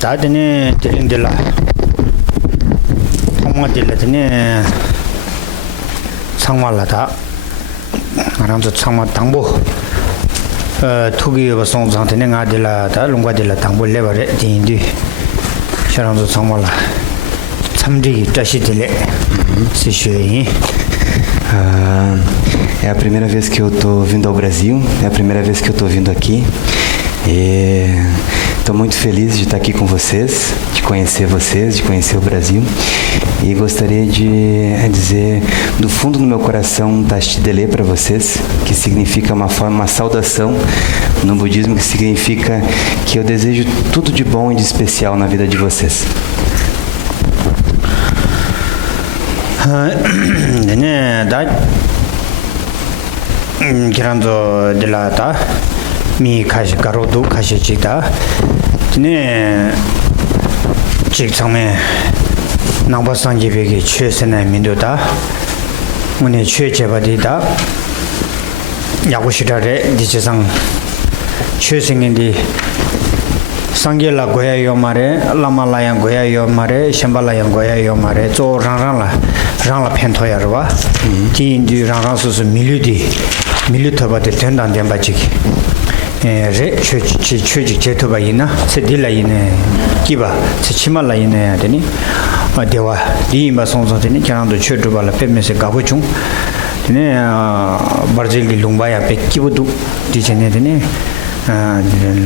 다드네 들린들라 통마들라드네 상말라다 아람도 상마 당보 투기가 송장한테 나들라다 롱과들라 당보 레버레 디인디 샤람도 상말라 참디기 짜시들레 시슈이 É a primeira vez que eu estou vindo ao Brasil, é a primeira vez que eu estou vindo aqui. Estou muito feliz de estar aqui com vocês, de conhecer o Brasil. E gostaria de dizer do fundo do meu coração um Tashdele para vocês, que significa uma saudação no budismo, que significa que eu desejo tudo de bom e de especial na vida de vocês. 기란도 들라다 미 카시 가로도 카시지다 네 직성에 남바상지베게 최선의 민도다 문에 최제바디다 야구시라레 디지상 최승인디 상겔라 고야요 말에 라말라양 고야요 말에 셴발라양 고야요 말에 조랑랑라 랑라 펜토야르와 디인디 랑랑소스 밀루터바데 텐단데 바치기 레 최지 제토바이나 세딜라이네 기바 치마라이네 되니 대와 리마 송송되니 캐나도 최도발라 페메세 가보중 되네 바르젤기 룽바야 백기부도 디제네되니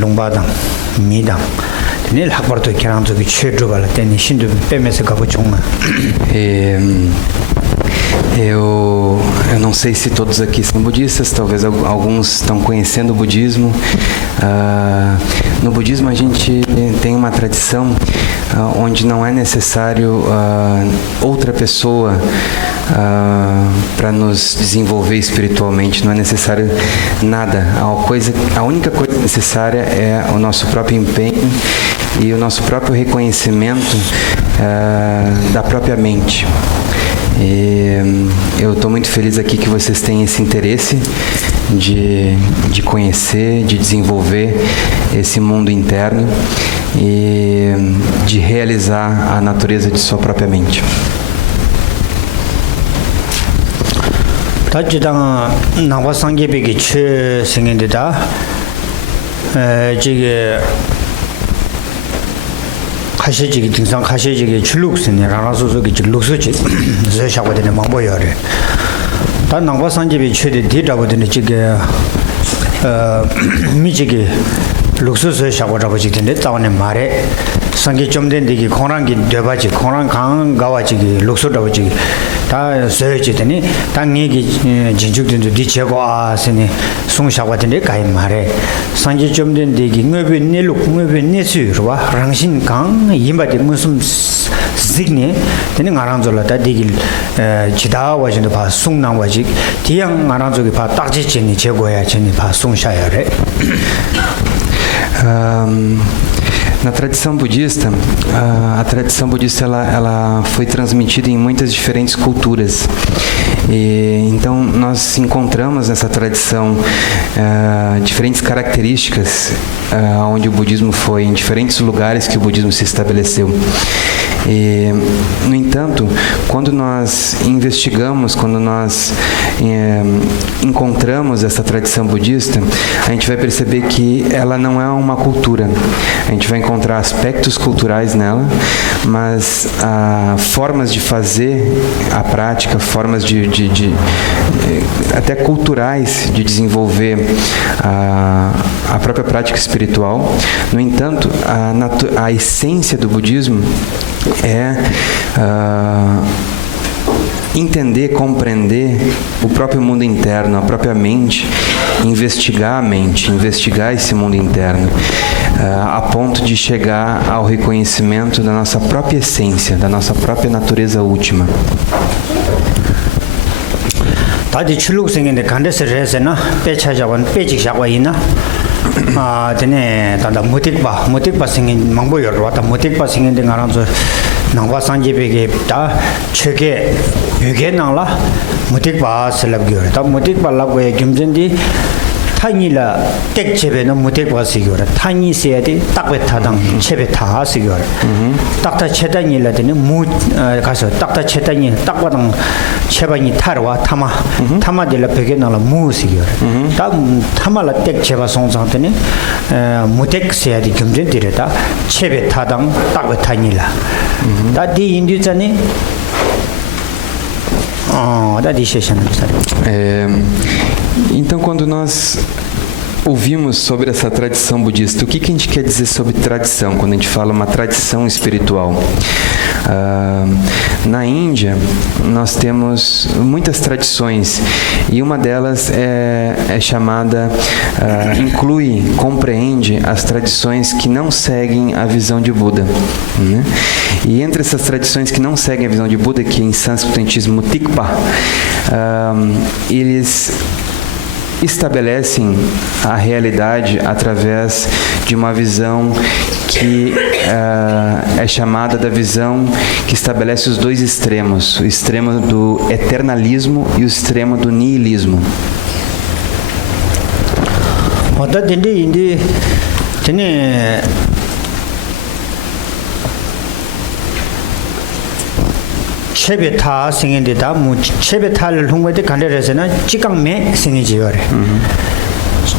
룽바당 미당 되니 학버도 캐나도 최도발라 되니 신도 페메세 가보중 Eu não sei se todos aqui são budistas, talvez alguns estão conhecendo o budismo. No budismo a gente tem uma tradição onde não é necessário outra pessoa para nos desenvolver espiritualmente, não é necessário nada. A única coisa necessária é o nosso próprio empenho e o nosso próprio reconhecimento da própria mente. Eu estou muito feliz aqui que vocês têm esse interesse de conhecer, de desenvolver esse mundo interno e de realizar a natureza de sua própria mente. 다지당 나와상계백이 최생인데다 지게 카시지기 등산 카시지기 출룩스니 라라소소기 출룩스지 저샤고되는 망보여래 다 나와상계백이 최대 디라고되는 지게 미지기 룩스스 샤고라고지 된데 자원에 말에 상계 좀 된데기 코랑기 되바지 코랑 강 가와지기 룩스라고지 다 서여지더니 당얘기 진죽된도 디체고 아스니 송샤고된데 가이 말에 상계 좀 된데기 응외베 내룩 응외베 내수르와 랑신 강 이마데 무슨 지그니 되는 아랑졸라다 디길 지다와진도 봐 숭나와지 디양 아랑족이 봐 딱지진이 제고야 진이 봐 송샤야래 Na tradição budista, a tradição budista ela foi transmitida em muitas diferentes culturas. Então nós encontramos nessa tradição diferentes características onde o budismo foi, em diferentes lugares que o budismo se estabeleceu. No entanto, quando nós investigamos, quando nós encontramos essa tradição budista, a gente vai perceber que ela não é uma cultura. A gente vai encontrar aspectos culturais nela, mas formas de fazer a prática, formas até culturais de desenvolver a própria prática espiritual. No entanto, a essência do budismo é entender, compreender o próprio mundo interno, a própria mente, investigar a mente, investigar esse mundo interno, a ponto de chegar ao reconhecimento da nossa própria essência, da nossa própria natureza última. 다디 출룩생인데 간데스레스나 빼차자원 빼직샤와이나 되네 단다 무틱바 생긴 망보여 왔다 무틱바 생긴데 가라서 나와 산지베게 다 최게 베게 나라 무틱바 슬랍겨 다 무틱바 라고에 김전디 타니라 땡체베는 무대과 시거라 타니 세야디 딱베 타당 체베 타 시거라 딱다 체다니라더니 무 가서 딱다 체다니 딱바당 체바니 타르와 타마딜라 베게나라 무 시거라 딱 타마라 땡체바 송상더니 무대 세야디 금전디레다 체베 타당 딱베 타니라 다디 인디자니 Então, quando nós ouvimos sobre essa tradição budista, o que a gente quer dizer sobre tradição, quando a gente fala uma tradição espiritual? Na Índia, nós temos muitas tradições e uma delas é chamada, compreende as tradições que não seguem a visão de Buda. Né? E entre essas tradições que não seguem a visão de Buda, que em sânscrito a gente diz mutikpa, eles estabelecem a realidade através de uma visão que é chamada da visão que estabelece os dois extremos, o extremo do eternalismo e o extremo do niilismo. 체베 타 생인데다 뭐 체베 타를 홍보에 간데에서는 지강매 생이지요래.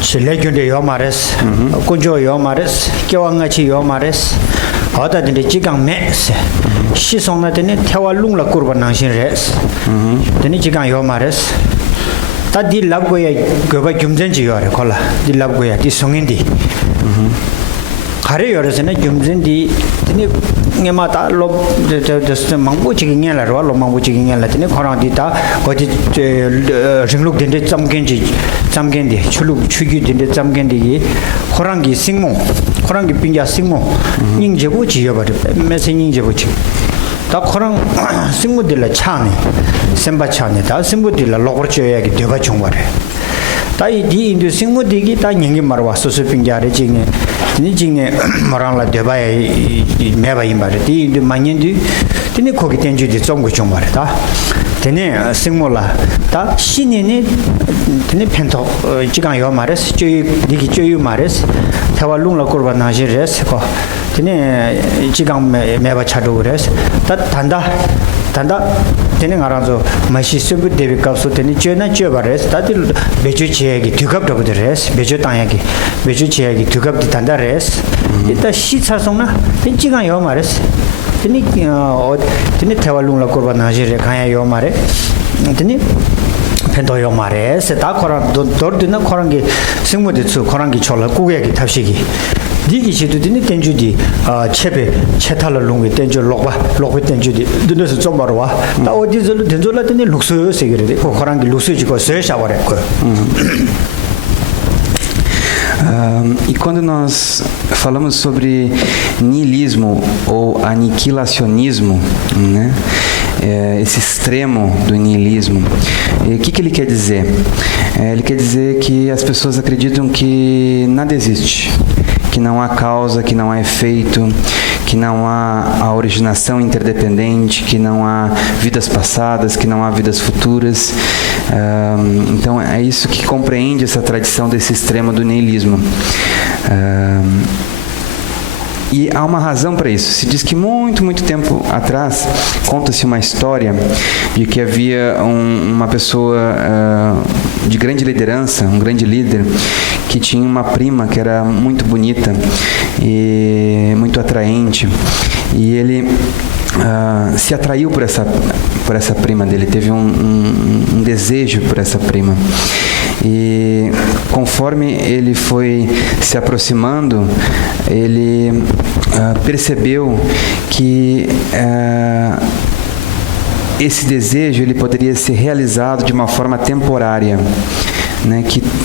실내균데 요마레스, 군조 요마레스, 교황같이 요마레스, 어다든지 지강매 시송나더니 태화룽라 꾸르바낭신레스. 더니 지강 요마레스. 다디 랍고야 그바 김전지요래 콜라. 디 랍고야 디 송인디. 가래 열어서는 김전디 드니 녜마다 로 망고지긴냐라로 망고지긴냐라더니 코랑디다 거기 징룩된데 잠겐디 출룩 추기된데 잠겐디 코랑기 싱모 코랑기 빙자 싱모 닝제부 지여버려 메시 닝제부지 다 코랑 싱모들라 차네 셈바 차네 다 싱모들라 로거쳐야기 되가 정말에 다이 디 인도 싱모디기 다 닝기 말와 소소빙자래 지네 니징에 말랑라 대바에 매바이 말이 디 만년디 디네 거기 땡주디 좀고 좀 말이다 디네 생몰라 다 신이네 디네 펜토 지간 요 말에서 저기 니기 저기 말에서 태화룽라 거바나지레스 거 디네 지간 매바 차도 그래서 다 단다 디네 알아서 마시 서브 데비값소 디네 저나 저바레스 다들 매주 지역이 두갑도 그래서 매주 땅야기 매주 지역이 두갑디 단다레스 이따 시차송나 펜지간 요 말에서 드니 드니 태화룽라 거바나지레 가야 요 말에 드니 펜도 요 말에서 다 코랑 돌드나 코랑기 생모데츠 코랑기 졸라 꾸게기 탑시기 디기 시도드니 땡주디 체베 체탈을 롱게 땡주 lokwa 땡주디 드네서 좀 말아 다 어디서 땡줄라더니 룩스 세그레 코랑기 룩스지고 세샤와레 거 E quando nós falamos sobre niilismo ou aniquilacionismo, né, esse extremo do niilismo, o que ele quer dizer? Ele quer dizer que as pessoas acreditam que nada existe, que não há causa, que não há efeito, que não há a originação interdependente, que não há vidas passadas, que não há vidas futuras. Então é isso que compreende essa tradição desse extremo do niilismo. E há uma razão para isso. Se diz que muito tempo atrás conta-se uma história de que havia uma pessoa de grande liderança, um grande líder, que tinha uma prima que era muito bonita e muito atraente. E ele se atraiu por essa prima dele, teve um desejo por essa prima. E conforme ele foi se aproximando, ele percebeu que esse desejo ele poderia ser realizado de uma forma temporária, né?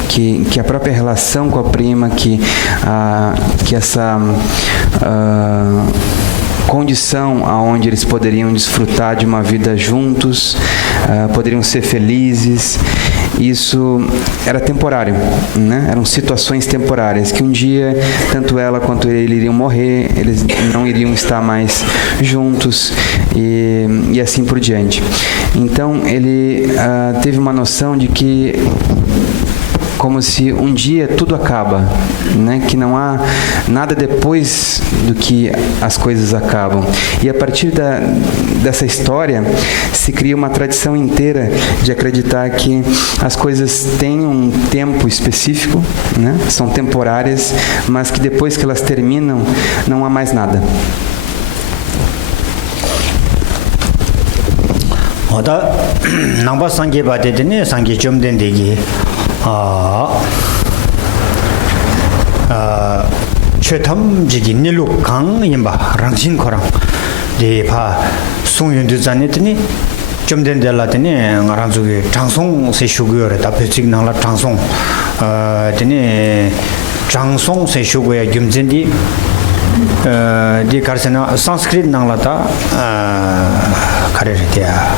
Que a própria relação com a prima, que essa condição aonde eles poderiam desfrutar de uma vida juntos, poderiam ser felizes. Isso era temporário, né? Eram situações temporárias que um dia tanto ela quanto ele iriam morrer, eles não iriam estar mais juntos e assim por diante. Então ele teve uma noção de que como se um dia tudo acaba, né? Que não há nada depois do que as coisas acabam. E a partir dessa história se cria uma tradição inteira de acreditar que as coisas têm um tempo específico, né? São temporárias, mas que depois que elas terminam não há mais nada. 어다 남바 상계 바데드네 상계 좀 된데기 최탐지기 닐루 강 임바 랑신 코랑 데파 송윤두 잔네드니 좀 된데라더니 나란족이 장송 세슈고요래 답변직 나라 장송 데니 장송 세슈고야 김진디 디 카르세나 산스크리트 나라다 카레르티아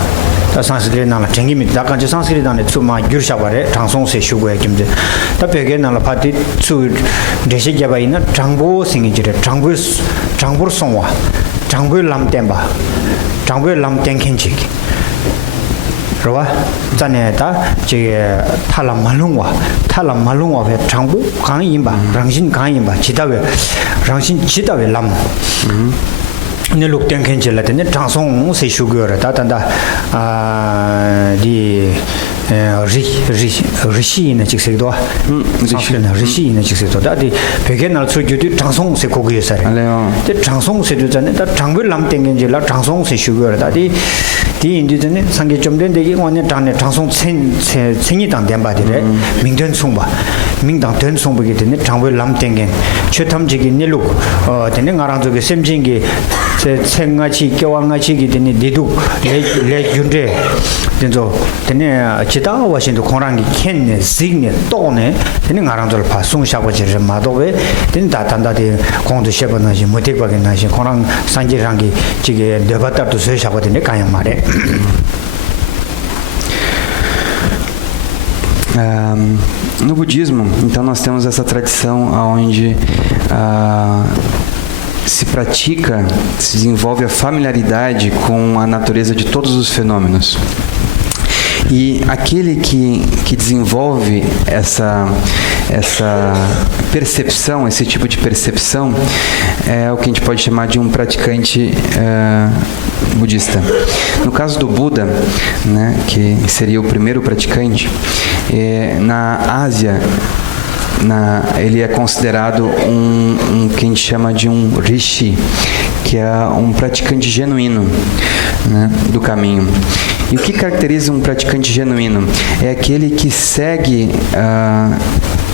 다 산스크리트 나라 쟁기미 다간지 산스크리트 안에 추마 규르샤바레 장송세 슈고에 김제 다 베게 나라 파티 추 데시게바이나 장보 생이지레 장보 송와 장보 람템바 장보 람텐켄직 그러와 자네다 제 탈람 말롱와 배 장보 강인바 랑신 강인바 지다베 랑신 지다베 람 ne luk ten khen chela ten transong se sugar ta tanda di rishi na chik do rishi na chik do da di pegen na chu ju transong se ko ge sare te transong se du jane da changbul lam ten gen jela transong se sugar da di indi jane 상계 좀 된 데기 원에 장내 transong 생이 당 된 바디래 민전 송바 민당 된 송보게 되네 장불 람 ten gen 최탐지기 ne luk 되네 nga랑 저게 샘진기 생같이 교왕같이 기더니 니도 레 준데 된저 되네 지다 와신도 공랑이 캔네 징네 또네 되네 나랑들 봐 송샤고지를 마도베 된 다단다데 공도 셰번나지 못해버게 나시 공랑 산지랑기 지게 네바다도 쇠샤고되네 가양 말에 No budismo, então nós temos essa tradição onde se pratica, se desenvolve a familiaridade com a natureza de todos os fenômenos. E aquele que desenvolve essa percepção, esse tipo de percepção, é o que a gente pode chamar de um praticante budista. No caso do Buda, né, que seria o primeiro praticante, na Ásia, ele é considerado um que a gente chama de um rishi, que é um praticante genuíno, né, do caminho. E o que caracteriza um praticante genuíno? É aquele que segue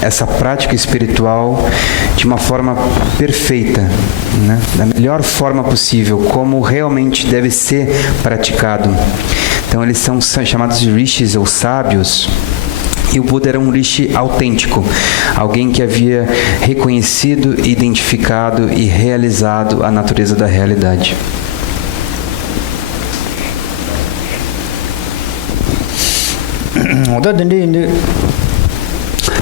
essa prática espiritual de uma forma perfeita, né, da melhor forma possível, como realmente deve ser praticado. Então eles são chamados de rishis ou sábios. E o Buda era um rishi autêntico, alguém que havia reconhecido, identificado e realizado a natureza da realidade.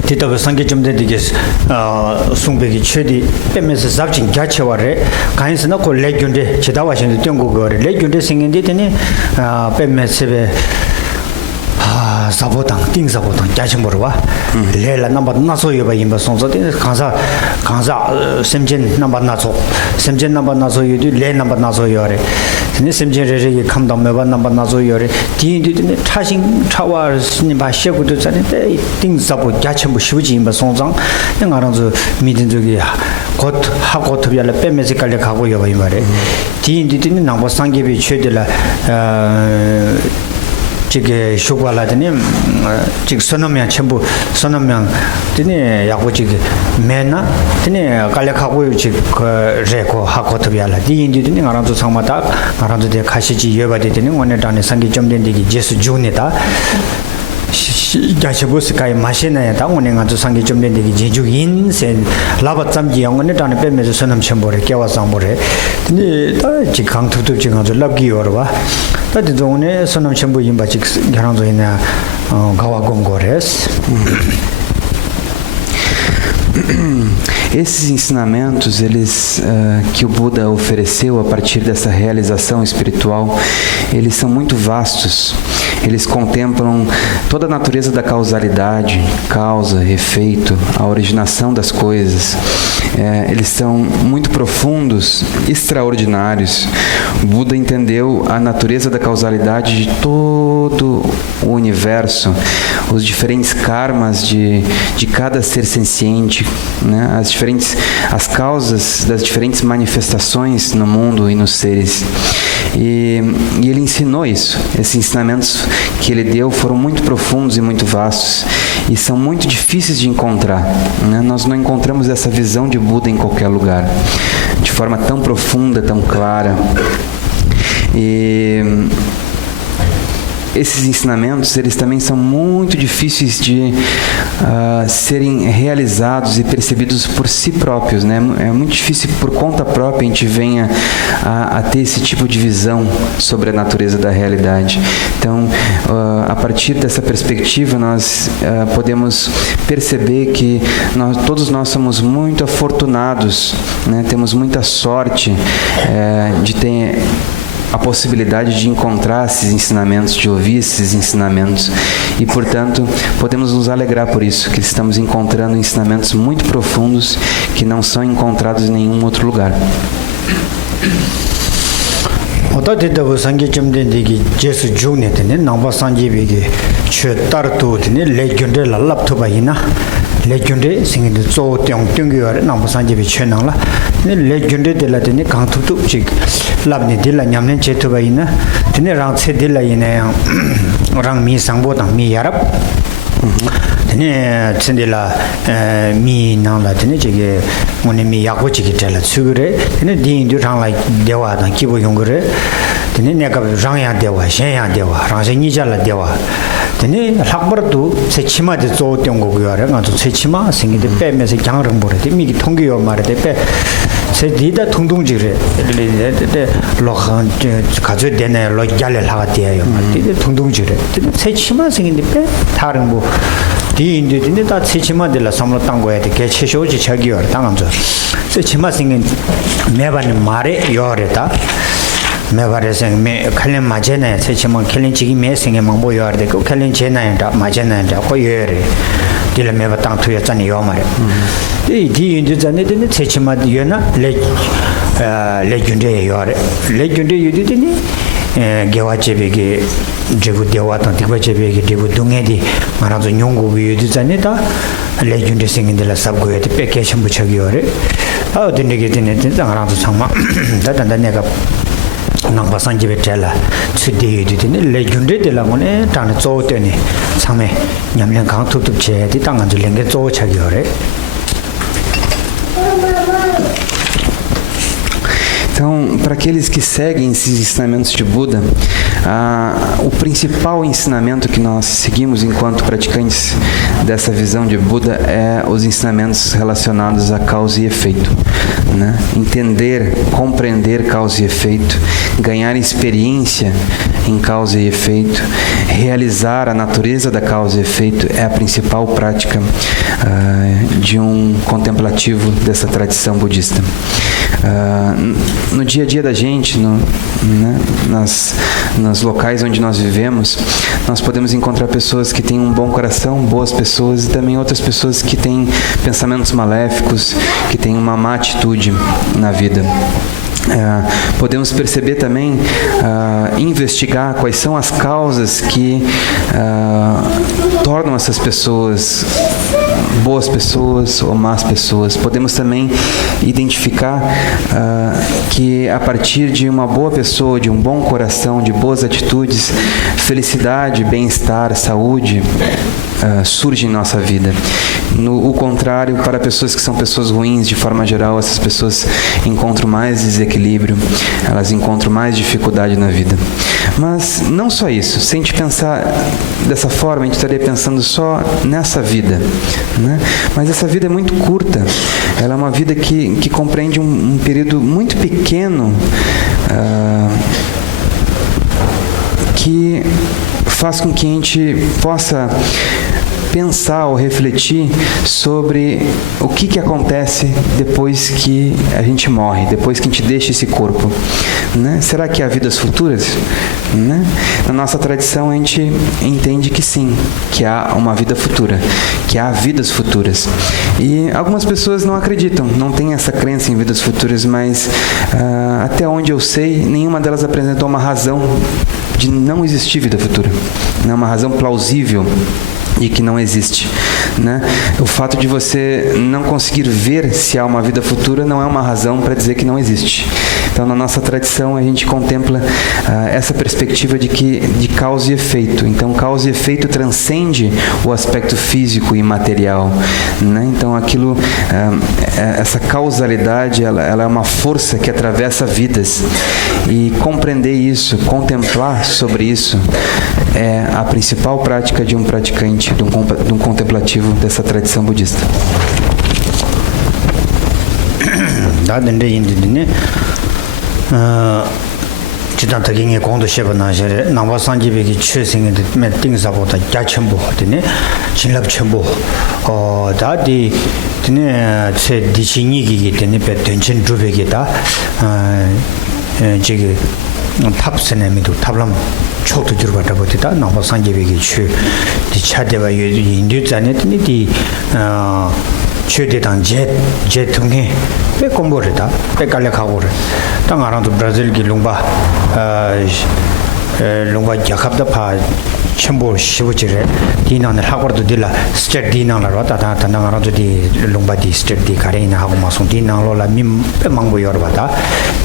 디터브 상계 좀 되게 송백이 최디 빼면서 잡진 갸쳐와래 간스나 고 레균데 지다와신도 땡고거래 레균데 생긴데 되니 빼면서베 사보당 띵사보당 자신 모르와 레라 넘버 나서요 봐 임바 송서데 강사 샘진 넘버 나서 샘진 넘버 나서요 레 넘버 나서요래 네 샘진 레레 감담 메바 넘버 나서요래 디디네 차신 차와 스님 바 셰고도 자네 띵사보 자친 뭐 쉬우지 임바 송장 내가랑서 미든 저기 곧 하고 특별히 빼면서 깔려 가고요 봐 이말에 디디네 넘버 상계비 최들라 지게 쇼발라드니 지 선언명 전부 선언명 드니 야고 지 메나 드니 갈래하고 지 레고 하고 특별히 디인디드니 가랑도 상마다 가랑도 데 가시지 예바되더니 오늘 단에 상기 좀 된디기 제수 주니다 야시보스카이 마시나야 당원에 가서 상기 좀 된디기 제주 인센 라바 잠지 영원에 단에 빼면서 선언 첨보를 깨와서 모래 근데 다지 강투도 지금 아주 랍기요로 봐 다들 동네 선언 첨부 임바직 결혼도 있나 가와 공고레스 Esses ensinamentos, eles que o Buda ofereceu a partir dessa realização espiritual, eles são muito vastos. Eles contemplam toda a natureza da causalidade, causa, efeito, a originação das coisas. Eles são muito profundos, extraordinários. O Buda entendeu a natureza da causalidade de todo o universo, os diferentes karmas de cada ser senciente, né? As causas das diferentes manifestações no mundo e nos seres. E ele ensinou isso. Esses ensinamentos que ele deu foram muito profundos e muito vastos e são muito difíceis de encontrar, né? Nós não encontramos essa visão de Buda em qualquer lugar, de forma tão profunda, tão clara. E esses ensinamentos, eles também são muito difíceis de serem realizados e percebidos por si próprios, né? É muito difícil por conta própria a gente venha a ter esse tipo de visão sobre a natureza da realidade. Então, a partir dessa perspectiva, nós podemos perceber que todos nós somos muito afortunados, né? Temos muita sorte de ter a possibilidade de encontrar esses ensinamentos, de ouvir esses ensinamentos e, portanto, podemos nos alegrar por isso, que estamos encontrando ensinamentos muito profundos que não são encontrados em nenhum outro lugar. 어떠데도 상계점된데기 제스 중네데 남바 상계비게 최따르도데 레전드 랄랍토바이나 레전드 생인데 조땡 땡겨야 남바 상계비 최낭라 레전드 데라데니 강투투직 랍니딜라 냠nen 제토바이나 데네 랑체딜라이네 랑미 상보당 미야랍 데네 쳔딜라 미낭라 데네 제게 오늘 미 야고지기 텔라 수그레 데네 디인도 장라 대화다 기보 용거레 데네 내가 장야 대화 신야 대화 랑생이 잘라 대화 데네 학버도 세치마데 조땡 거고요라 가도 세치마 생기데 빼면서 장랑 보레데 미기 통계요 말데 빼 세디다 통동지래 레데 로한 가져 되네 로잘을 하가디야요 말데 통동지래 세치마 생긴데 빼 다른 뭐 디인데 다 세치마들라 삼로 땅고야 돼 개체쇼지 저기요 당함저 세치마 생긴 매반은 말에 요래다 매바레생 매 칼렌 마제네 세치마 칼렌 지기 매생에 망보 요래 그 칼렌 제나인다 마제나인다 고여래 딜레 매바 땅 투여 짠이 요 말에 이 디인데 잔네데 세치마 요나 레전드에 요래 레전드 유디드니 개와제베게 제부 대화던 디바제베게 제부 동에디 말아서 용고비 유디자네다 레전드 생인들라 sab고에 패키지 붙여기요래 아 된게 되네 장랑도 상마 다단다 내가 남바산집에 잘라 추디유디네 레전드 될라고네 단에 쪼되니 상매 냠냥 강투뚝 제디 땅안 줄랭게 쪼차기요래 Então, para aqueles que seguem esses ensinamentos de Buda, o principal ensinamento que nós seguimos enquanto praticantes dessa visão de Buda é os ensinamentos relacionados a causa e efeito, né? Entender, compreender causa e efeito, ganhar experiência em causa e efeito, realizar a natureza da causa e efeito é a principal prática de um contemplativo dessa tradição budista. No dia a dia da gente, nos locais onde nós vivemos, nós podemos encontrar pessoas que têm um bom coração, boas pessoas, e também outras pessoas que têm pensamentos maléficos, que têm uma má atitude na vida. Podemos perceber também, investigar quais são as causas que tornam essas pessoas boas pessoas ou más pessoas. Podemos também identificar que a partir de uma boa pessoa, de um bom coração, de boas atitudes, felicidade, bem-estar, saúde surge em nossa vida. O contrário, para pessoas que são pessoas ruins, de forma geral, essas pessoas encontram mais desequilíbrio, elas encontram mais dificuldade na vida. Mas não só isso. Se a gente pensar dessa forma, a gente estaria pensando só nessa vida, né? Mas essa vida é muito curta. Ela é uma vida que compreende um período muito pequeno, que faz com que a gente possa pensar ou refletir sobre o que acontece depois que a gente morre, depois que a gente deixa esse corpo, né? Será que há vidas futuras? Né? Na nossa tradição a gente entende que sim, que há uma vida futura, que há vidas futuras. E algumas pessoas não acreditam, não têm essa crença em vidas futuras, mas até onde eu sei, nenhuma delas apresentou uma razão de não existir vida futura, né? Uma razão plausível de que não existe, né? O fato de você não conseguir ver se há uma vida futura não é uma razão para dizer que não existe. Então, na nossa tradição, a gente contempla essa perspectiva de causa e efeito. Então, causa e efeito transcende o aspecto físico e material, né? Então, aquilo, essa causalidade, ela é uma força que atravessa vidas. E compreender isso, contemplar sobre isso, é a principal prática de um praticante, de um contemplativo dessa tradição budista. 지단 타기에 공도 쉐바나제 남바 산지베기 최생의 매 띵사보다 야첨보 되네 진랍 첨보 다디 되네 제 디신이기 되네 배 된친 주베기다 저기 탑스네미도 탑람 초도 들어가다 보다 남바 산지베기 최 디차데바 인류자네 디 최대단 제 통해 배 공부를다 배 깔려가고를 땅 알아도 브라질 길롱바 롱바 야캅다 파 첨보 시부지레 디나는 하고도 딜라 스테트 디나라 왔다 단당 알아도 디 롱바디 스테트 디 가레이나 하고 마송 디나로라 민 빼망고 여러바다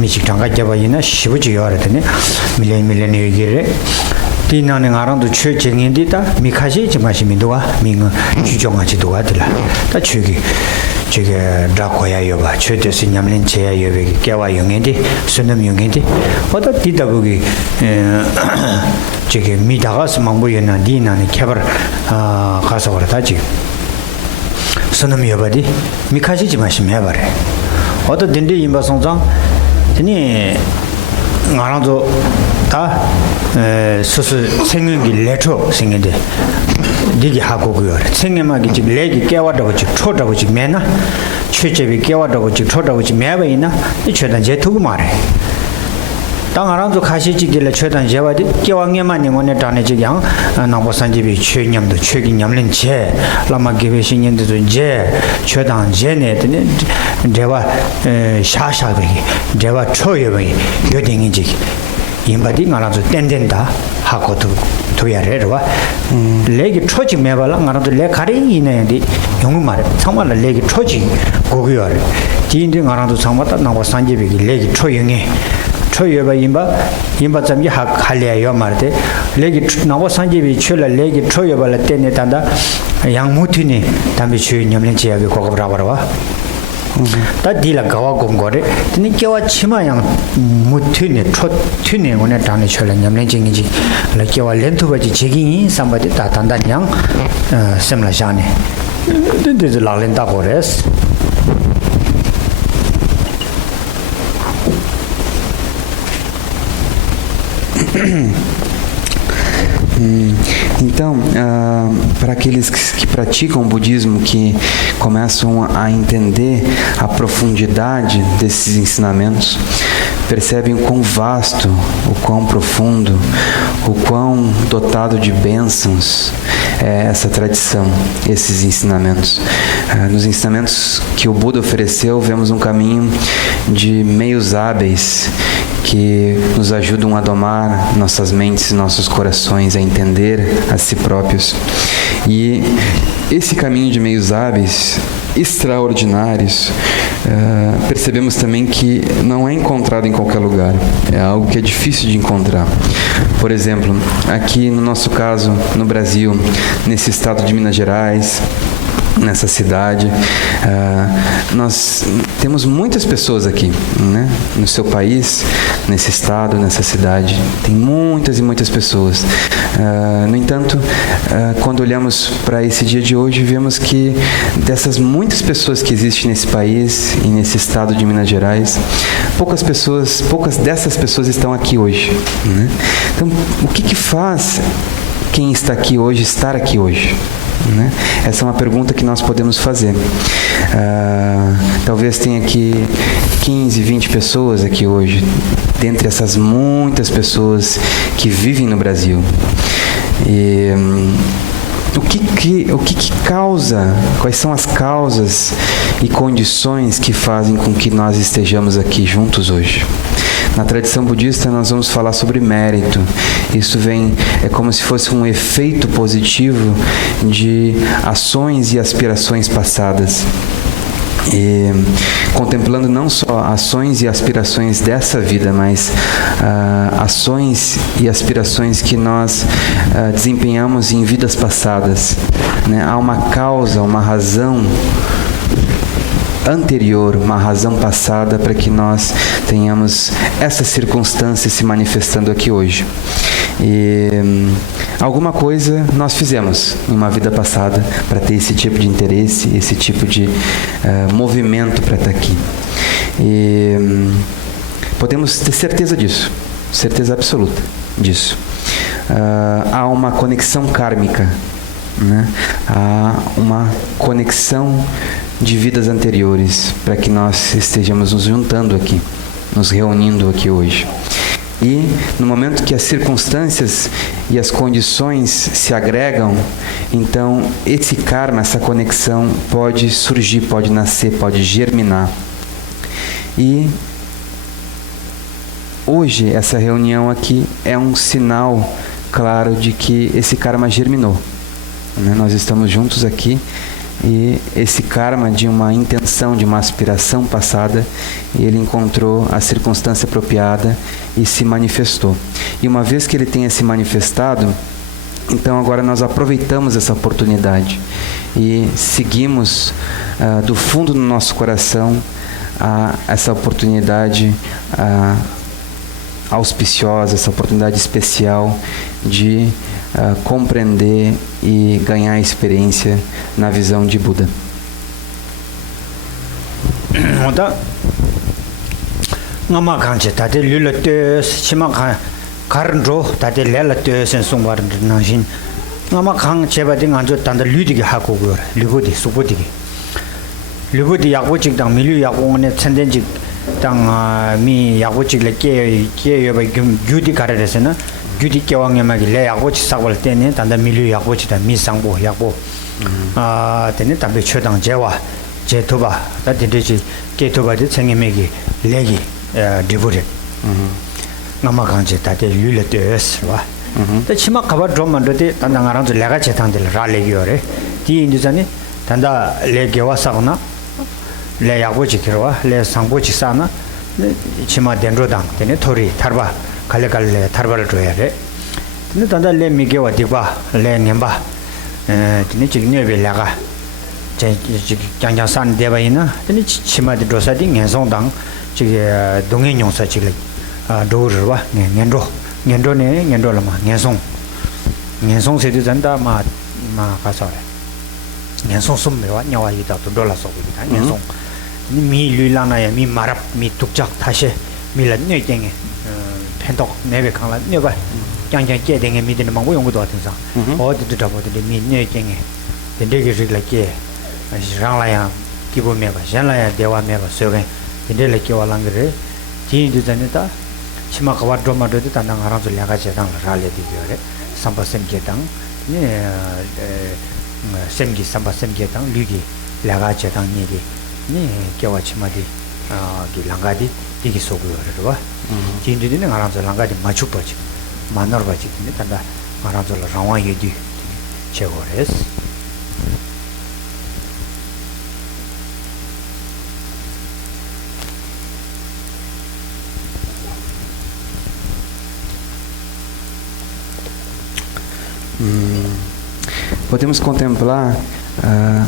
미식장가 잡아이나 시부지 여러더니 밀레 얘기를 디나는 알아도 최정인디다 미카시지 마시민도가 민은 주정하지도가 들라 다 주기 저게 라코야 여바 최대스 냠린 제야 여베기 깨와 영인디 순놈 영인디 어디 디다보기 저게 미다가스 망보였나 디나는 개발 가서 그러다지 순놈 여바디 미카시지 마시면 해봐래 어디 딘디 임바송장 드니 나랑도 다 수수 생명기 레초 생긴데 니기 하고 그요 생명하기 지 레기 깨와다고 지 초다고 지 매나 최제비 깨와다고 지 초다고 지 매베이나 이 최단 제 두고 말해 당하랑도 가시지길래 최단 제와디 깨왕에만 이번에 다네지 양 나보산집이 최념도 최기념린 제 라마게베신년도 제 최단 제네 제와 샤샤베기 제와 초여베기 요딩이지 임바디 나라도 땡땡다 하고도 도야래와 레기 초지 매발라 나라도 레 가리이네디 영문 말에 정말 레기 초지 고기요 디인데 나라도 정말다 나와 산지비기 레기 초영에 초여바 임바점이 할래요 말데 레기 나와 산지비 출라 레기 초여발라 땡네단다 양무티니 담비 주인님네 지역에 고급라버와 다 딜라 가와 공거래 드니 깨와 치마양 무튀네 초 튀네 오늘 단에 철래 냠랭징이지 라 깨와 렌토바지 제기인 삼바디 다 단단양 셈라샤네 데데 라렌다 고레스 Então, para aqueles que praticam o budismo, que começam a entender a profundidade desses ensinamentos, percebem o quão vasto, o quão profundo, o quão dotado de bênçãos é essa tradição, esses ensinamentos. Nos ensinamentos que o Buda ofereceu, vemos um caminho de meios hábeis que nos ajudam a domar nossas mentes e nossos corações, a entender a si próprios. E esse caminho de meios hábeis, extraordinários, percebemos também que não é encontrado em qualquer lugar. É algo que é difícil de encontrar. Por exemplo, aqui no nosso caso, no Brasil, nesse estado de Minas Gerais, nessa cidade, nós temos muitas pessoas aqui, né? No seu país, nesse estado, nessa cidade, tem muitas e muitas pessoas. No entanto, quando olhamos para esse dia de hoje, vemos que dessas muitas pessoas que existem nesse país e nesse estado de Minas Gerais, poucas dessas pessoas estão aqui hoje, né? Então, o que faz quem está aqui hoje estar aqui hoje? né? Essa é uma pergunta que nós podemos fazer. Talvez tenha aqui 15, 20 pessoas aqui hoje, dentre essas muitas pessoas que vivem no Brasil. E o que causa, quais são as causas e condições que fazem com que nós estejamos aqui juntos hoje? Na tradição budista nós vamos falar sobre mérito. Isso é como se fosse um efeito positivo de ações e aspirações passadas. E contemplando não só ações e aspirações dessa vida, mas ações e aspirações que nós desempenhamos em vidas passadas, né? Há uma causa, uma razão anterior, uma razão passada para que nós tenhamos essa circunstância se manifestando aqui hoje. E alguma coisa nós fizemos em uma vida passada para ter esse tipo de interesse, esse tipo de movimento para estar aqui. E podemos ter certeza disso, certeza absoluta disso. Há uma conexão kármica, né? Há uma conexão de vidas anteriores para que nós estejamos nos juntando aqui, nos reunindo aqui hoje. E no momento que as circunstâncias e as condições se agregam, então esse karma, essa conexão pode surgir, pode nascer, pode germinar. E hoje essa reunião aqui é um sinal claro de que esse karma germinou, né? Nós estamos juntos aqui e esse karma de uma intenção, de uma aspiração passada, ele encontrou a circunstância apropriada e se manifestou. E uma vez que ele tenha se manifestado, então agora nós aproveitamos essa oportunidade e seguimos do fundo do nosso coração essa oportunidade auspiciosa, essa oportunidade especial de compreender e ganhar experiência na visão de Buda. ngama kangche tate lula te chima karndro tate lela te sen sungwar nangshin ngama kang cheba de nganjo tanda ludi ge hako go lugodi supodi ge lugodi yakbo chik dang milu yakbo ne chenden chik dang mi yakbo chik le ke yoba gyudi karresena gyudi kewang yamagi le yakbo chik sakwal tene tanda milu yakbo chik da mi sangbo yakbo tene tambe chodang jewa je toba da de ji ke toba de chengemegi legi 디보레 ngama kangche tate lule tees wa ta chima khabar dromandode tanda ngarang lega chetang del ra legyo re ti indusani tanda le gewa sagna le yago chikirwa le sangbo chisana chima dendro dang tene thori tharba kale kale tharbal roya re tene tanda le migewa digba le ngemba tene chigne be laga jangjang san deba ina tene chima de dosa ding ngensong dang 지게 동행 용사 지를 도르와 년도네 년도라마 년송 세대 잔다 마 가서 년송 숨매와 냐와이다 돌아서 보기다 년송 미 류라나야 미 마랍 미 뚝작 다시 밀란 뇌경에 팬덕 내배 강라 뇌바 장장 깨댕에 미드는 망고 용고도 같은 상 어디도 잡아도 미 뇌경에 된대게 지글게 장라야 기본매가 장라야 대화매가 소개 인데 레케와 랑그레 지인도 전에다 치마가와 드마도도 단당 하라도 내가 제당 라레 디겨레 삼바셈 계당 네 셈기 삼바셈 계당 리기 내가 제당 니기 네 겨와 치마디 기 랑가디 디기 소고요레 봐 지인들이는 하라도 랑가디 마축버지 만너버지 근데 단다 하라도 라와 예디 제거레스 Podemos contemplar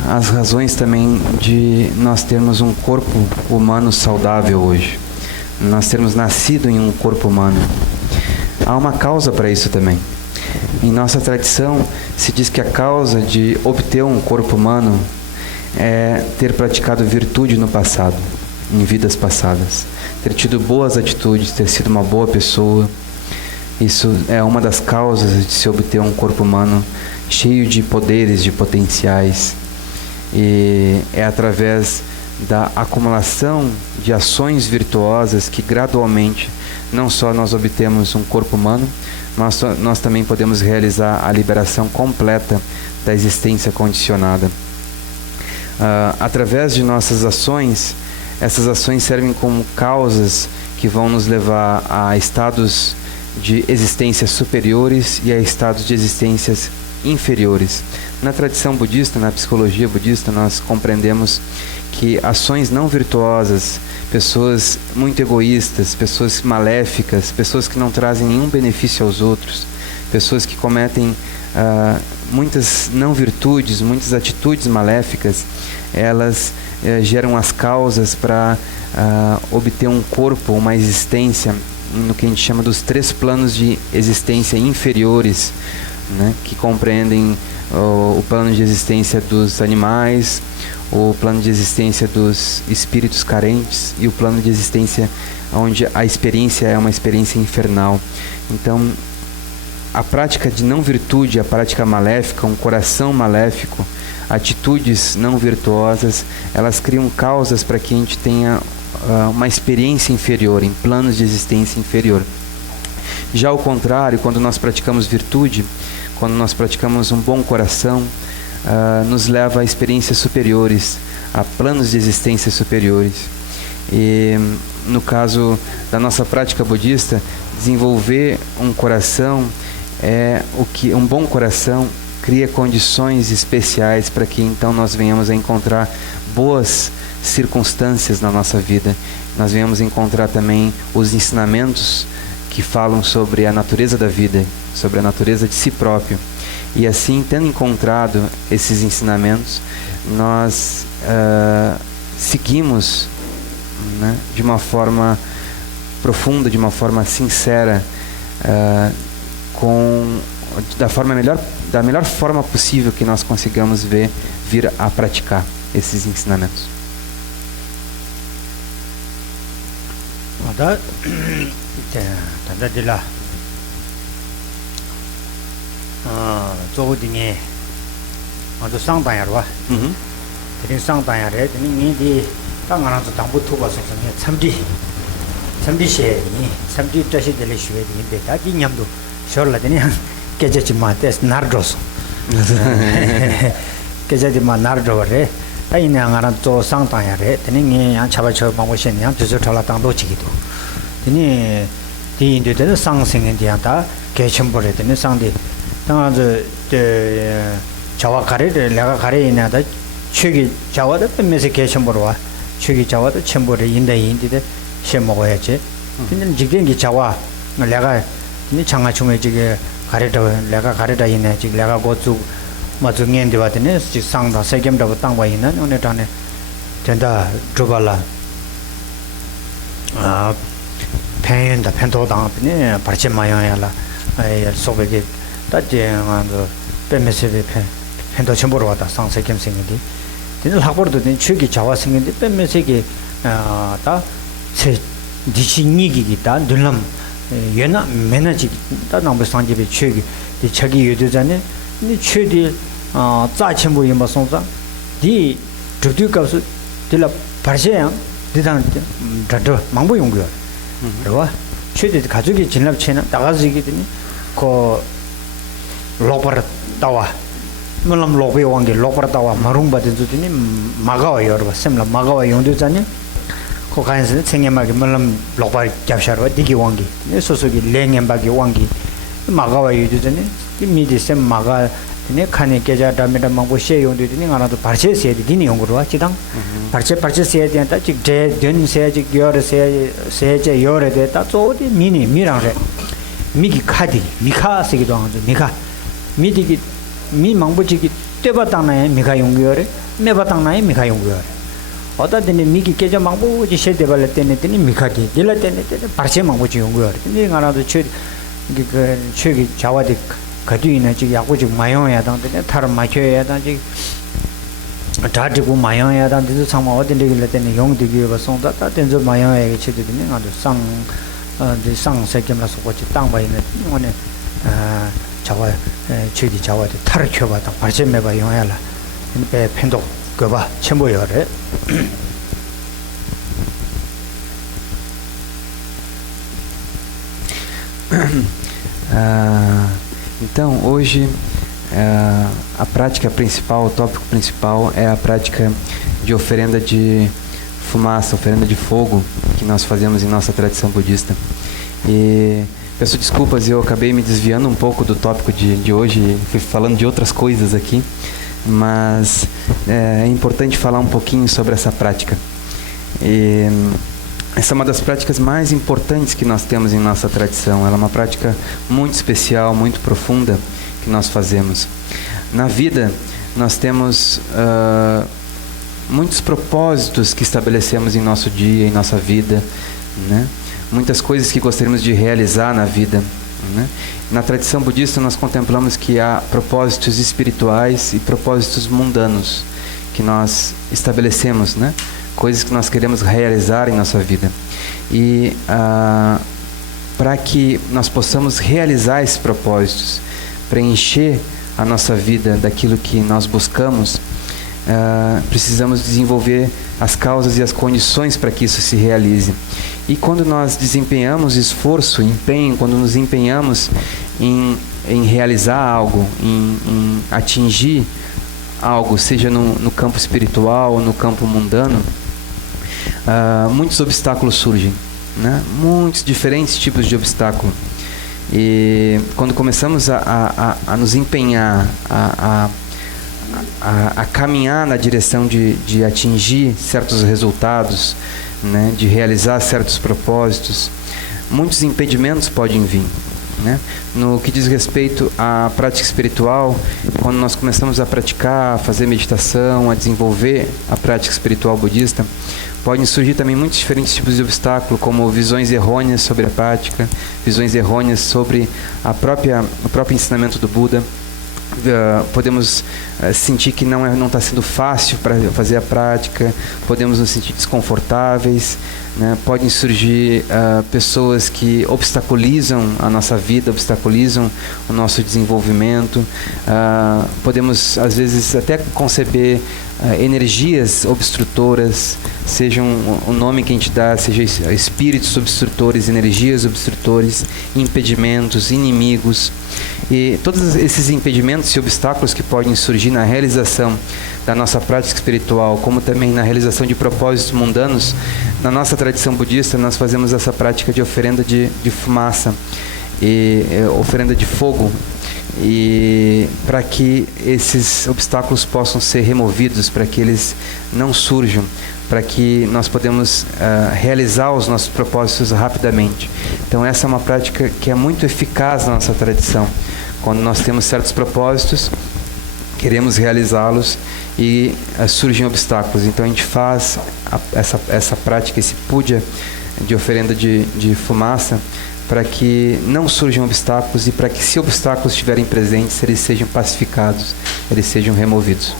as razões também de nós termos um corpo humano saudável hoje, nós termos nascido em um corpo humano. Há uma causa para isso também. Em nossa tradição se diz que a causa de obter um corpo humano é ter praticado virtude no passado, em vidas passadas, ter tido boas atitudes, ter sido uma boa pessoa. Isso é uma das causas de se obter um corpo humano cheio de poderes, de potenciais. E é através da acumulação de ações virtuosas que gradualmente não só nós obtemos um corpo humano, mas nós também podemos realizar a liberação completa da existência condicionada. Através de nossas ações, essas ações servem como causas que vão nos levar a estados de existências superiores e a estados de existências inferiores. Na tradição budista, na psicologia budista, nós compreendemos que ações não virtuosas, pessoas muito egoístas, pessoas maléficas, pessoas que não trazem nenhum benefício aos outros, pessoas que cometem muitas não virtudes, muitas atitudes maléficas, elas geram as causas para obter um corpo, uma existência no que a gente chama dos 3 planos de existência inferiores, né, que compreendem o plano de existência dos animais, o plano de existência dos espíritos carentes e o plano de existência onde a experiência é uma experiência infernal. Então, a prática de não virtude, a prática maléfica, um coração maléfico, atitudes não virtuosas, elas criam causas para que a gente tenha uma experiência inferior, em planos de existência inferior. Já ao contrário, quando nós praticamos virtude, quando nós praticamos um bom coração, nos leva a experiências superiores, a planos de existência superiores. E no caso da nossa prática budista, desenvolver um coração um bom coração cria condições especiais para que então nós venhamos a encontrar boas circunstâncias na nossa vida. Nós venhamos a encontrar também os ensinamentos que falam sobre a natureza da vida, sobre a natureza de si próprio. E assim, tendo encontrado esses ensinamentos, nós seguimos, né, de uma forma profunda, de uma forma sincera, da melhor forma possível que nós consigamos vir a praticar esses ensinamentos. 자와 저기 자와도 탈을 켜봐다 발전매봐 용해라 배 팬도 그봐 첨보여래 Então, hoje, a prática principal, o tópico principal é a prática de oferenda de fumaça, oferenda de fogo, que nós fazemos em nossa tradição budista. E peço desculpas, eu acabei me desviando um pouco do tópico de hoje, fui falando de outras coisas aqui, mas é importante falar um pouquinho sobre essa prática. E essa é uma das práticas mais importantes que nós temos em nossa tradição. Ela é uma prática muito especial, muito profunda que nós fazemos. Na vida, nós temos muitos propósitos que estabelecemos em nosso dia, em nossa vida, né? Muitas coisas que gostaríamos de realizar na vida, né? Na tradição budista, nós contemplamos que há propósitos espirituais e propósitos mundanos que nós estabelecemos, né? Coisas que nós queremos realizar em nossa vida. E para que nós possamos realizar esses propósitos, preencher a nossa vida daquilo que nós buscamos, precisamos desenvolver as causas e as condições para que isso se realize. E quando nós desempenhamos esforço, empenho, quando nos empenhamos em realizar algo, em atingir algo, seja no campo espiritual ou no campo mundano, muitos obstáculos surgem, né? Muitos diferentes tipos de obstáculo. E quando começamos a nos empenhar, a caminhar na direção de atingir certos resultados, né? De realizar certos propósitos, muitos impedimentos podem vir, né? No que diz respeito à prática espiritual, quando nós começamos a praticar, a fazer meditação, a desenvolver a prática espiritual budista, podem surgir também muitos diferentes tipos de obstáculos, como visões errôneas sobre a prática, visões errôneas sobre o próprio ensinamento do Buda. Podemos sentir que não está sendo fácil para fazer a prática, podemos nos sentir desconfortáveis, né? Podem surgir pessoas que obstaculizam a nossa vida, obstaculizam o nosso desenvolvimento. Podemos, às vezes, até conceber energias obstrutoras, seja o nome que a gente dá, seja espíritos obstrutores, energias obstrutores, impedimentos, inimigos. E todos esses impedimentos e obstáculos que podem surgir na realização da nossa prática espiritual, como também na realização de propósitos mundanos, na nossa tradição budista nós fazemos essa prática de oferenda de fumaça e oferenda de fogo, e para que esses obstáculos possam ser removidos, para que eles não surjam, para que nós podemos realizar os nossos propósitos rapidamente. Então essa é uma prática que é muito eficaz na nossa tradição. Quando nós temos certos propósitos, queremos realizá-los e surgem obstáculos. Então a gente faz essa prática, esse puja de oferenda de fumaça, para que não surjam obstáculos e para que, se obstáculos estiverem presentes, eles sejam pacificados, eles sejam removidos.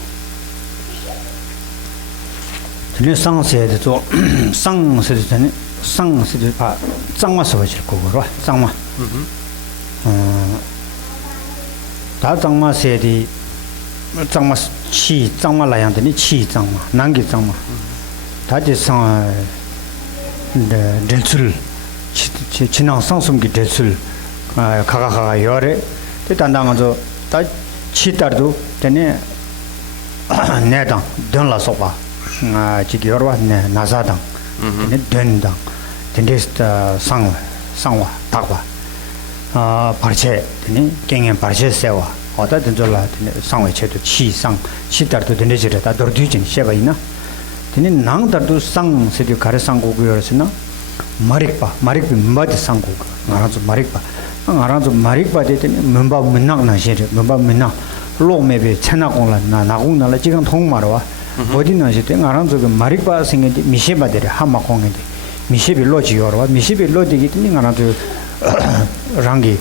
진앙 상승기 대출 가가가 열에 대단당아서 다 치다도 되네 내당 돈라서 봐 지기 열와네 나사당 네 된당 된데스타 상와 딱봐 발체 되네 갱엔 발체 세와 어다 된절라 되네 상외 체도 치상 치다도 되네지라 다 돌뒤진 셰바이나 되네 낭다도 상 세디 가르상고고여서나 마릭바 마드 상고 나라서 나라서 마릭바 되더니 문바 문낙나 셰르 문바 문낙 로메베 채나공라 나나공나라 지금 통마로와 어디나 셰데 나라서 그 마릭바 생긴데 미셰바데레 하마공인데 미셰비 로지요로와 미셰비 로디기 때문에 나라서 랑기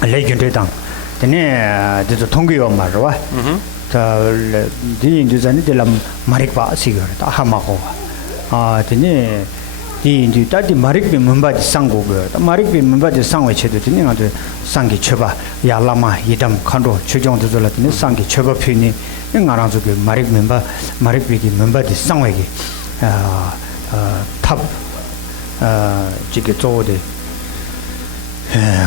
레전드당 되네 저 통계요 말로와 자 디인두자니 데람 마릭바 시거다 하마고 되네 이 다디 마릭비 멤버지 상고가 마릭비 멤버지 상외 체도 되는 아주 상기 쳐봐 야라마 이담 칸로 최종도 들었더니 상기 쳐봐 표현이 나랑서 그 마릭 멤버 마릭비기 멤버지 상외기 탑 지게 조데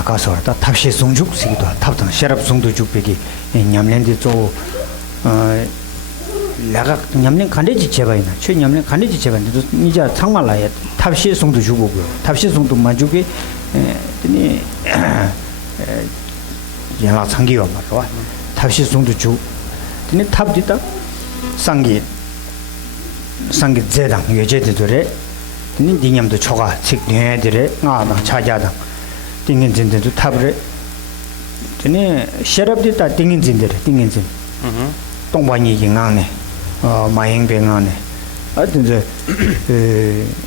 가서 다 탑시 송죽 시기도 탑당 셔럽 송도 죽배기 냠랜디 조 내가 냠랭 간대지 제바이나 최 냠랭 간대지 제바인데도 이제 상말라야 탑시 송도 주고고요. 탑시 송도 만주게 되니 야라 상기가 말로 탑시 송도 주 되니 탑디다 상기 제당 예제들에 되니 니냠도 초가 즉 뇌들에 나나 차자당 띵인진데도 탑을 되니 셔럽디다 띵인진데래 띵인진 동반이 인강네 마행병안에 어떤데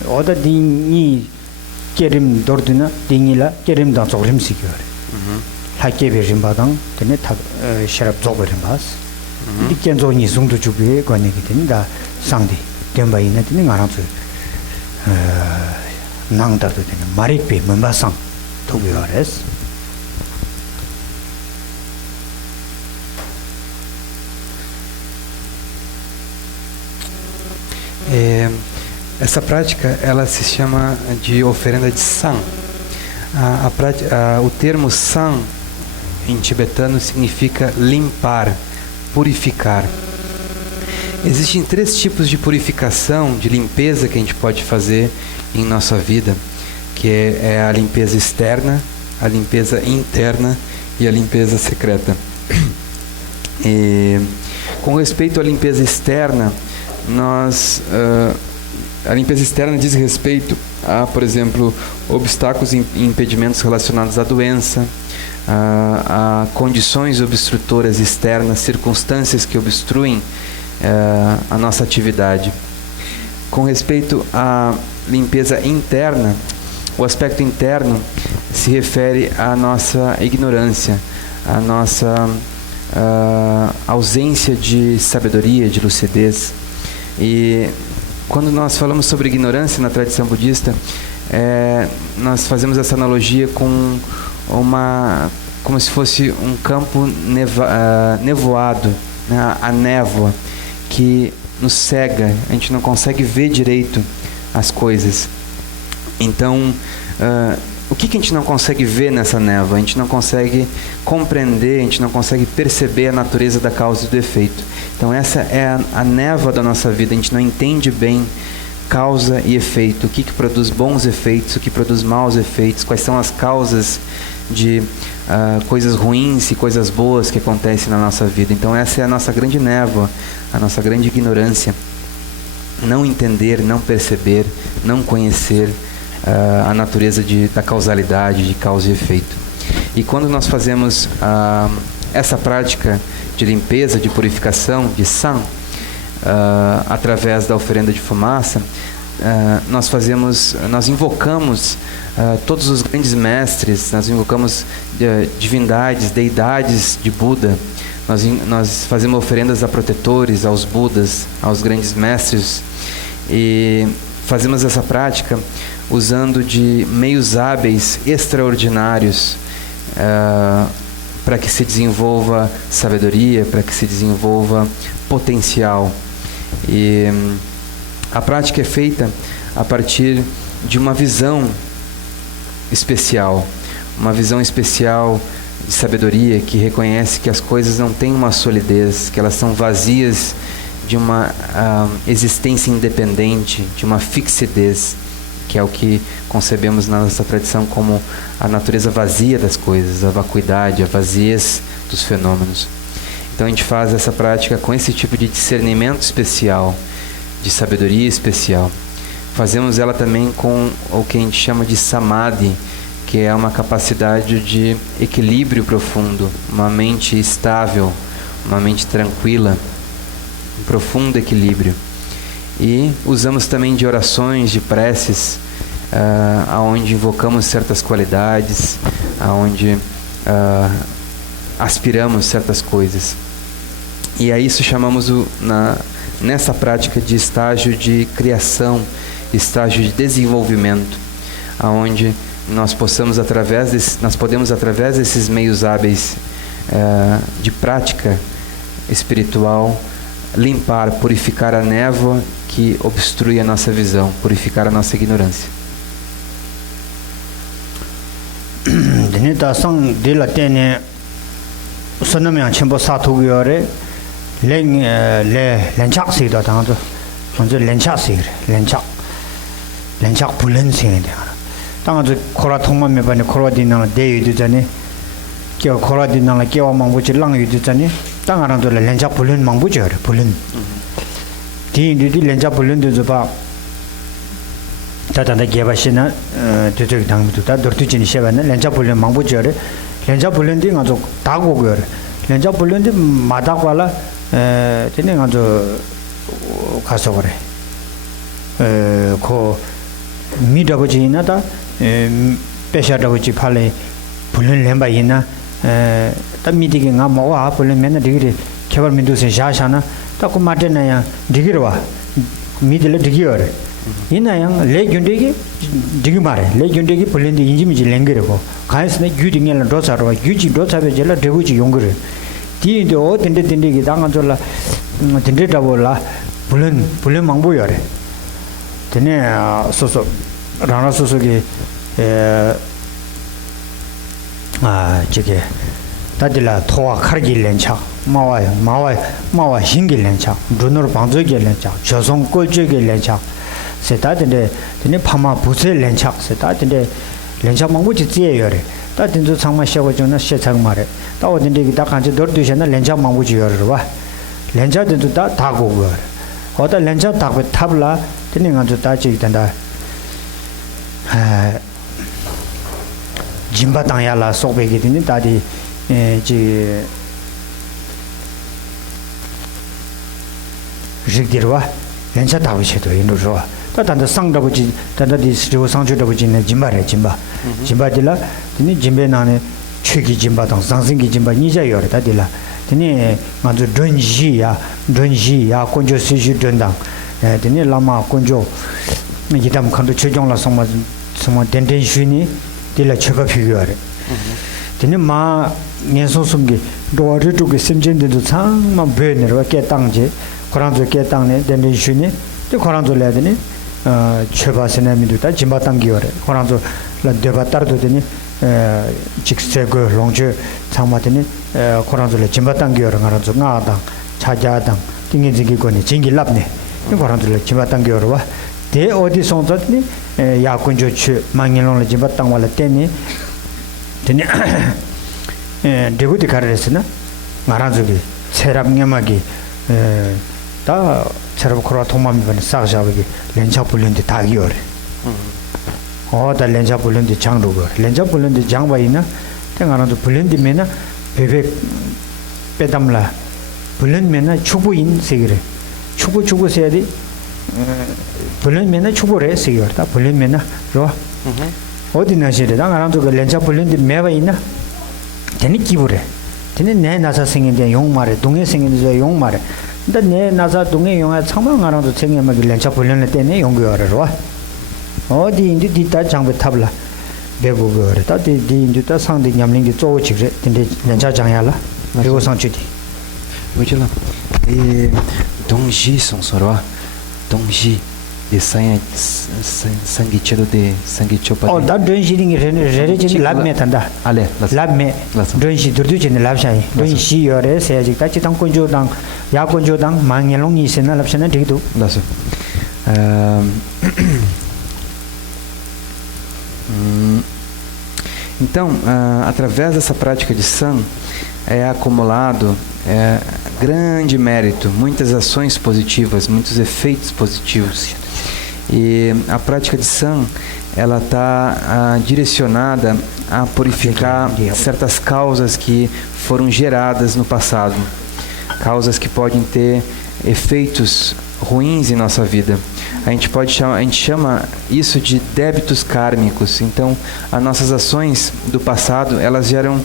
어디 딩이 깨림 돌드나 딩이라 깨림 당 조림 시켜래 하게 베림 바당 되네 탑 셔럽 조버림 바스 이견 존이 송도 주비에 관계가 된다 상디 덴바이나 되는 알아서 낭다도 되는 마릭비 멤버상 도구여레스 Essa prática ela se chama de oferenda de san. O termo san em tibetano significa limpar, purificar. Existem 3 tipos de purificação, de limpeza que a gente pode fazer em nossa vida, que é a limpeza externa, a limpeza interna e a limpeza secreta. Com respeito à limpeza externa, a limpeza externa diz respeito a, por exemplo, obstáculos e impedimentos relacionados à doença, a condições obstrutoras externas, circunstâncias que obstruem a nossa atividade. Com respeito à limpeza interna, o aspecto interno se refere à nossa ignorância, à nossa ausência de sabedoria, de lucidez. E quando nós falamos sobre ignorância na tradição budista, nós fazemos essa analogia com como se fosse um campo nevoado, né? A névoa que nos cega, a gente não consegue ver direito as coisas. Então, o que a gente não consegue ver nessa névoa? A gente não consegue compreender, a gente não consegue perceber a natureza da causa e do efeito. Então essa é a névoa da nossa vida, a gente não entende bem causa e efeito, o que produz bons efeitos, o que produz maus efeitos, quais são as causas de coisas ruins e coisas boas que acontecem na nossa vida. Então essa é a nossa grande névoa, a nossa grande ignorância. Não entender, não perceber, não conhecer a natureza da causalidade, de causa e efeito. E quando nós fazemos essa prática de limpeza, de purificação, de san, através da oferenda de fumaça, nós invocamos todos os grandes mestres, nós invocamos divindades, deidades de Buda, nós fazemos oferendas a protetores, aos Budas, aos grandes mestres, e fazemos essa prática usando de meios hábeis extraordinários para que se desenvolva sabedoria, para que se desenvolva potencial. E a prática é feita a partir de uma visão especial de sabedoria que reconhece que as coisas não têm uma solidez, que elas são vazias de uma existência independente, de uma fixidez, que é o que concebemos na nossa tradição como a natureza vazia das coisas, a vacuidade, a vaziez dos fenômenos. Então a gente faz essa prática com esse tipo de discernimento especial, de sabedoria especial. Fazemos ela também com o que a gente chama de samadhi, que é uma capacidade de equilíbrio profundo, uma mente estável, uma mente tranquila, um profundo equilíbrio. E usamos também de orações, de preces, aonde invocamos certas qualidades, aonde aspiramos certas coisas. E a isso chamamos nessa prática de estágio de criação, estágio de desenvolvimento, aonde nós podemos através desses meios hábeis de prática espiritual limpar, purificar a névoa que obstrui a nossa visão, purificar a nossa ignorância. Dene ta sang de la tene sonamya chenpo sa tu gyore lenchak si da tang zo onzo lenchak si lenchak pulen si de tang zo khora thongma me ba ne khora din na de yu du jane kyo khora din na kyo mang bu chi lang yu du jane tang arang zo lenchak pulen mang bu jore pulen di lenchak pulen de zo ba 다다다 개바시나 저쪽 당부다 dortu진이 셔바는 렌자 불련 망부저래 렌자 불련디 가서 다고 거래 렌자 불련디 마다과라 되네 가서 가서 그래 고 미다버지나다 빼샤다버지 팔레 불련 렘바 있나 다 미디게 가 뭐와 불련 맨날 디그리 개발 민두세 샤샤나 딱고 마테나야 디기로 와 미들레 디기어래 이나양 레균데기 디기마레 레균데기 불린디 인지미지 랭게르고 가이스네 규딩엘라 도사로 규지 도사베젤라 데부지 용거르 디인데 어딘데 딘데기 당한절라 딘데다볼라 불린 망보여레 데네 소소 라나 소소기 저게 다들라 토와 카르길렌차 마와 싱길렌차 눈으로 방적길렌차 저송 꼴적길렌차 세다데 데네 파마 부세 렌착 세다데 렌착 망부지 지에요레 다든도 상마 셔고존나 셔창 말에 다오든데 기다 간지 dor두셔나 렌착 망부지 요르와 렌착도 다 다고거 어다 렌착 다고 탑라 데네 간도 다지 된다 짐바 당야라 속베기 되니 다디 지 직디르와 렌착 다고셔도 인도로 다단다 상다부지 다다디 스리오 상주다부지네 짐바래 짐바딜라 드니 짐베나네 최기 짐바당 상승기 짐바 니자요래 다딜라 드니 먼저 던지야 콘조 시주 던당 드니 라마 콘조 이담 칸도 최종라 성마 덴덴슈니 딜라 최가 비교하래 드니 마 년소숨기 도와주게 심진데도 상마 베네로 깨땅제 코란조 깨땅네 덴덴슈니 또 코란조 레드니 최바스네미도다 짐바땅기요래 코란조 라 데바타르도니 직세고 롱주 상마드니 코란조레 짐바땅기요래 가란조 나당 차자당 띵게지기고니 징길랍네 코란조레 짐바땅기요래와 대 어디 송졌니 야군조추 망일롱레 짐바땅war라 때니 드니 데고디 가르레스나 마란조기 세랍냐마기 다 저러고 코라 통마미번 싸가자기 렌차 불련데 다기요래 어다 렌차 불련데 장로거 렌차 불련데 장바이나 땡아나도 불련데 메나 베베 빼담라 불련 메나 추부인 세기래 추부 세야디 불련 메나 추부래 세기다 불련 메나 로 어디 나시래 당아나도 그 렌차 불련데 메바이나 되니 기부래 되니 내 나사 생인데 용말에 동해 생인데 용말에 근데 나사 동에 용아 상망하라도 생겨막이 렌차 불련을 때네 용거를 어디 인디 디다 장배 탑라 배고거를 다디 디인디다 상대 냠링기 쪼치그래 근데 렌차 장야라 배고 상주디 뭐지라 이 동시 송서로 동시 de sanguicheiro de sanguichopa da donjiring rereji labme tanda ale labme donji durdujen labshai donji yore seji ta chitang konjo dang ya konjo dang mangelong ni sena labshana digdu laso então através dessa prática de san é acumulado grande mérito, muitas ações positivas, muitos efeitos positivos. E a prática de san, ela está direcionada a purificar certas causas que foram geradas no passado, causas que podem ter efeitos ruins em nossa vida. A gente chama isso de débitos kármicos. Então, as nossas ações do passado, elas geram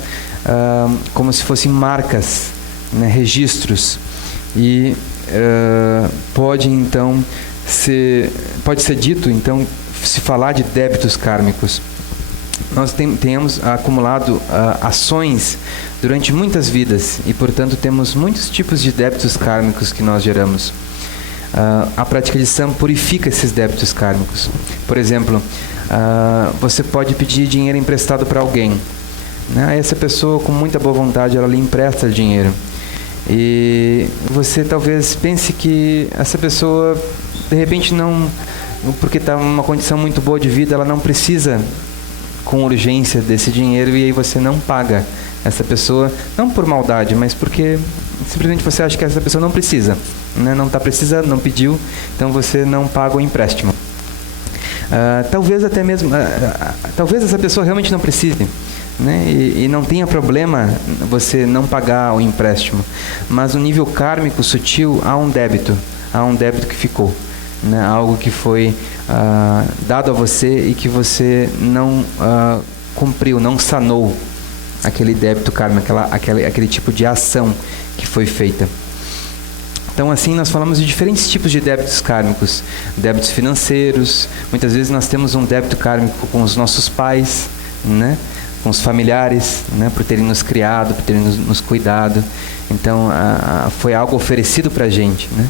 como se fossem marcas, né, registros, e pode então pode ser dito, então, se falar de débitos kármicos, nós temos acumulado ações durante muitas vidas e, portanto, temos muitos tipos de débitos kármicos que nós geramos. A prática de Sam purifica esses débitos kármicos. Por exemplo, você pode pedir dinheiro emprestado para alguém, né? Essa pessoa, com muita boa vontade, ela lhe empresta dinheiro. E você talvez pense que essa pessoa, de repente, não, porque está numa condição muito boa de vida, ela não precisa com urgência desse dinheiro, e aí você não paga essa pessoa, não por maldade, mas porque simplesmente você acha que essa pessoa não precisa, né? Não está precisando, não pediu, então você não paga o empréstimo. Talvez até mesmo, talvez essa pessoa realmente não precise, né? E não tenha problema você não pagar o empréstimo, mas no nível kármico sutil há um débito que ficou, né? Algo que foi dado a você e que você não cumpriu, não sanou aquele débito kármico, aquele tipo de ação que foi feita. Então, assim, nós falamos de diferentes tipos de débitos kármicos. Débitos financeiros, muitas vezes nós temos um débito kármico com os nossos pais, né? Com os familiares, né? Por terem nos criado, por terem nos cuidado. Então, foi algo oferecido para a gente, né?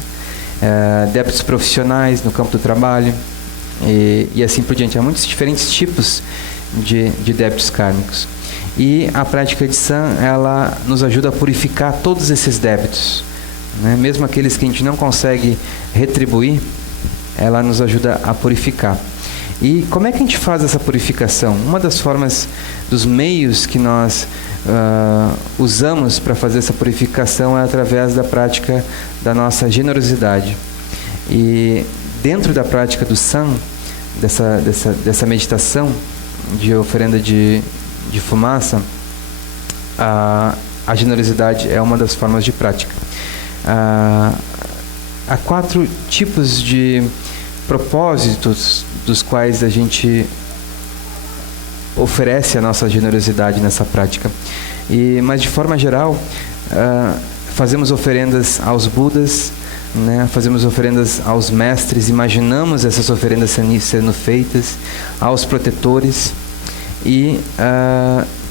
Débitos profissionais no campo do trabalho e assim por diante. Há muitos diferentes tipos de débitos kármicos. E a prática de Sam, ela nos ajuda a purificar todos esses débitos, né? Mesmo aqueles que a gente não consegue retribuir, ela nos ajuda a purificar. E como é que a gente faz essa purificação? Uma das formas, dos meios que nós usamos para fazer essa purificação é através da prática da nossa generosidade. E dentro da prática do Sam, dessa meditação de oferenda de fumaça, a generosidade é uma das formas de prática. Há 4 tipos de propósitos dos quais a gente oferece a nossa generosidade nessa prática. Mas de forma geral, fazemos oferendas aos Budas, né? Fazemos oferendas aos mestres, imaginamos essas oferendas sendo feitas, aos protetores e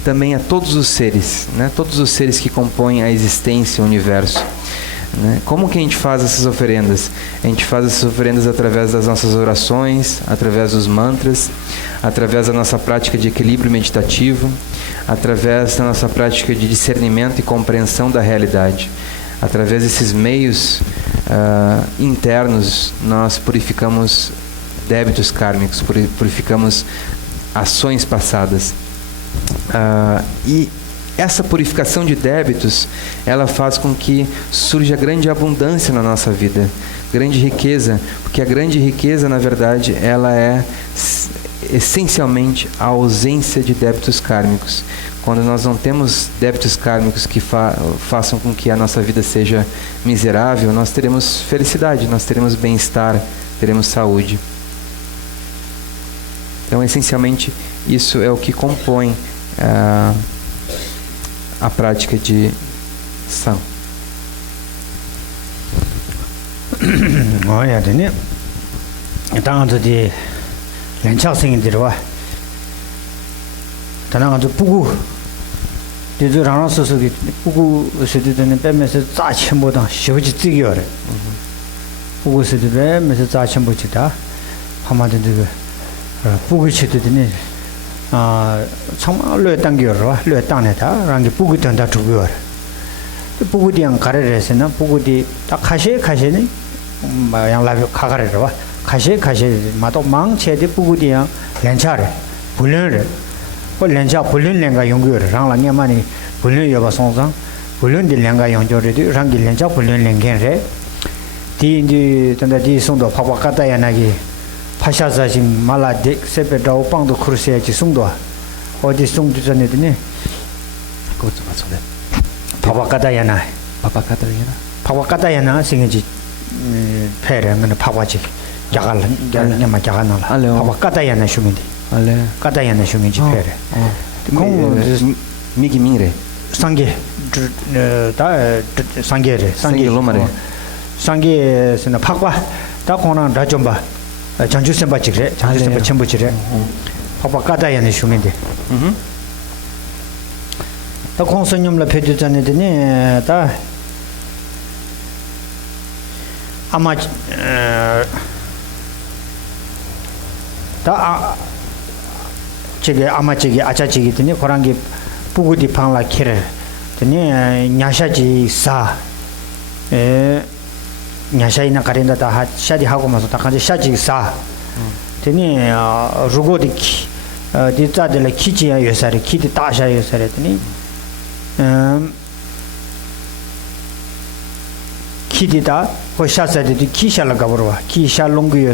também a todos os seres, né? Todos os seres que compõem a existência, o universo. Né? Como que a gente faz essas oferendas? A gente faz essas oferendas através das nossas orações, através dos mantras, através da nossa prática de equilíbrio meditativo, através da nossa prática de discernimento e compreensão da realidade. Através desses meios internos, nós purificamos débitos kármicos, purificamos ações passadas. E essa purificação de débitos, ela faz com que surja grande abundância na nossa vida, grande riqueza, porque a grande riqueza, na verdade, ela é essencialmente a ausência de débitos kármicos. Quando nós não temos débitos kármicos que façam com que a nossa vida seja miserável, nós teremos felicidade, nós teremos bem-estar, teremos saúde. Então, essencialmente, isso é o que compõe a prática de Sam. Olha, né? Então, de lençag생이 들어와. 다나가도 부구. 뒤도 라나서서기 부구 세드는 빼면서 짜침보다 쉬어지 뜨기어래. 부구 세드 빼면서 짜침보지다. 한마디 그 부구 치드더니 정말 뢰 당겨라. 뢰 땅에다 랑게 부구 던다 두고요. 부구디양 가래래서는 부구디 딱 가시네. 양라비 가가래라 봐. 가시 마도 망체디 부구디양 렌차래. 불륜을 렌차 불륜랭가 연구를 랑랑에 많이 불륜 여바 송상 불륜디 랭가 연결이 랑기 렌차 불륜랭겐래. 디 이제 단다디 송도 파파카다야 나기 파샤자진 말라데 세베다오 빵도 크루세지 송도 어디 송도 전에더니 그것도 맞췄네. 파파카다야나 파파카다야나 생이지 페레는 파파지 야갈냐마 야가나라 파파카다야나 슈민디 까다야나 슈민지 페레 공 미기민레 상게 다 상게레 상게 로마레 상게스나 파과 다 코나 다좀바 장주 셈바 지래 장주 셈바 첨부 지래 아빠 까다야네 슈민데 다 콘선님라 페드잖아더니 다 아마 다 저게 아마 저게 아차지기 되니 고랑기 부구디 방라 키를 되니 냐샤지 사에 냐샤이나 가린다 다 샤디 하고 마서 다 간지 샤지 사 되니 루고디 키 디자들 키지야 요사리 키디 다샤 요사리 되니 키디다 호샤사디 키샤라 가버와 키샤 롱구